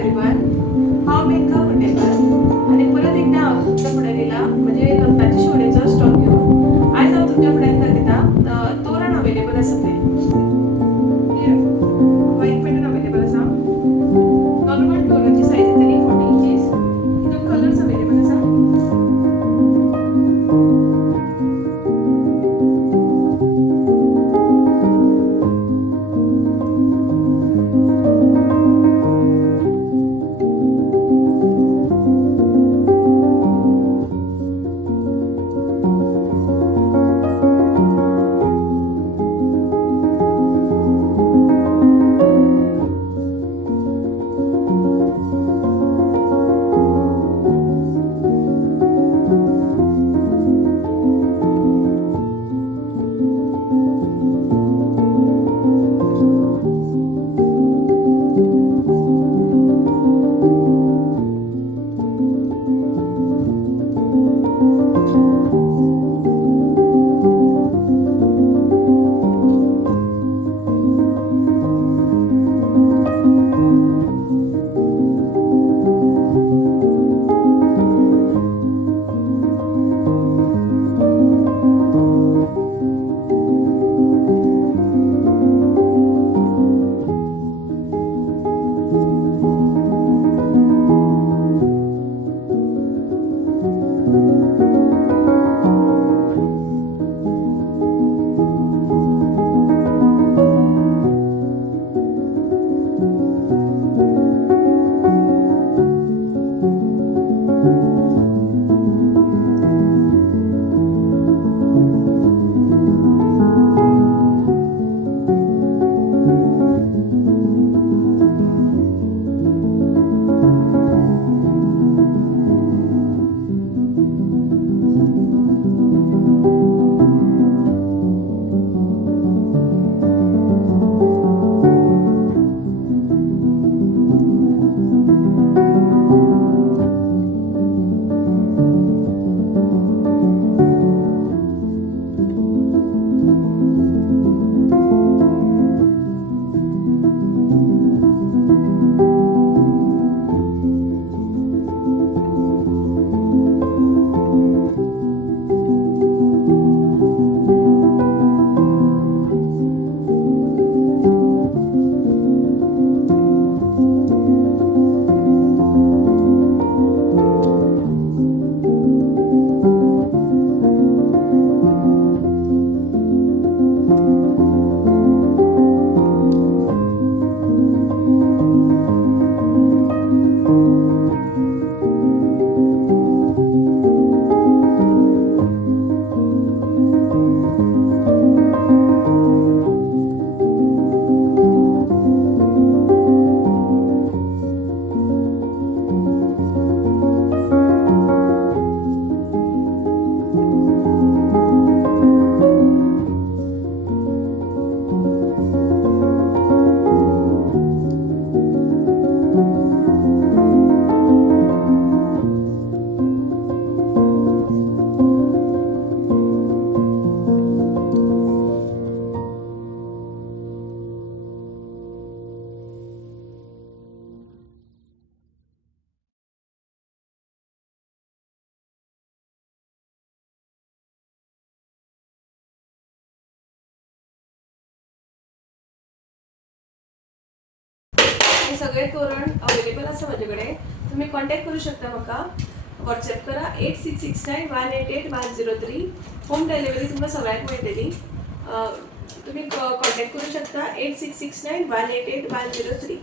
Everyone, हाव मेनका हॉटेलवर आणि परत एकदा हांव तुमच्या फुड्यान येयला म्हणजे लग्नाच्या शिवणेचो स्टॉक घेवन. आयज हांव तुमच्या फुड्यान दाखयता तोरण अवेलेबल आसा ते. व्हाईट पॅटर्न अवेलेबल आसा. नॉर्मल तोरणाची सायज येतली 40 इंचीस. हितून कलर्स अवेलेबल आसा. हे सगळे तोरण अवेलेबल आसा माझे कडेन. तुम्ही कॉन्टॅक्ट करू शकता म्हाका. व्हॉट्सॲप करा 8669188103. होम डिलिव्हरी तुमकां सगळ्यांक मेळटली. तुम्ही कॉन्टॅक्ट करू शकता 8669188103.